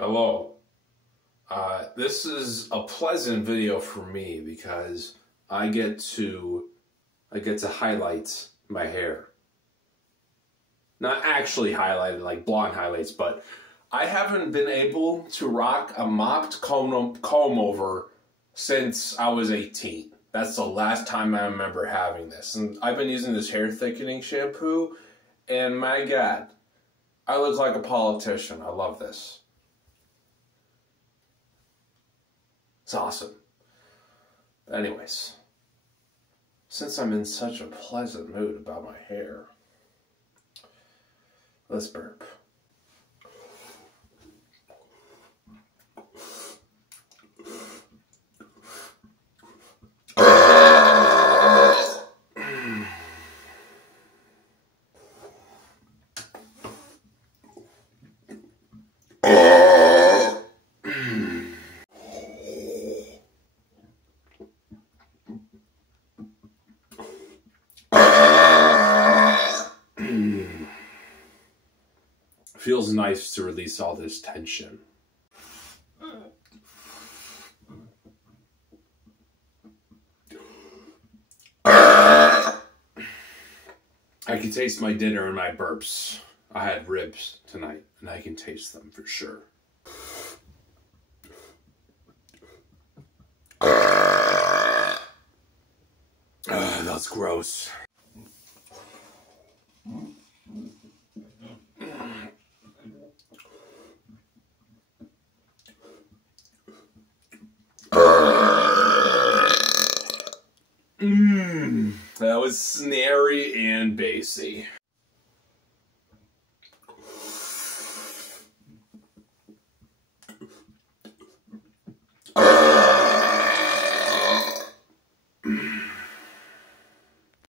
Hello. This is a pleasant video for me because I get to highlight my hair. Not actually highlighted like blonde highlights, but I haven't been able to rock a mopped comb over since I was 18. That's the last time I remember having this. And I've been using this hair thickening shampoo, and my God, I look like a politician. I love this. It's awesome. Anyways, since I'm in such a pleasant mood about my hair, let's burp. Feels nice to release all this tension. I can taste my dinner in my burps. I had ribs tonight, and I can taste them for sure. That's gross. That was snary and bassy.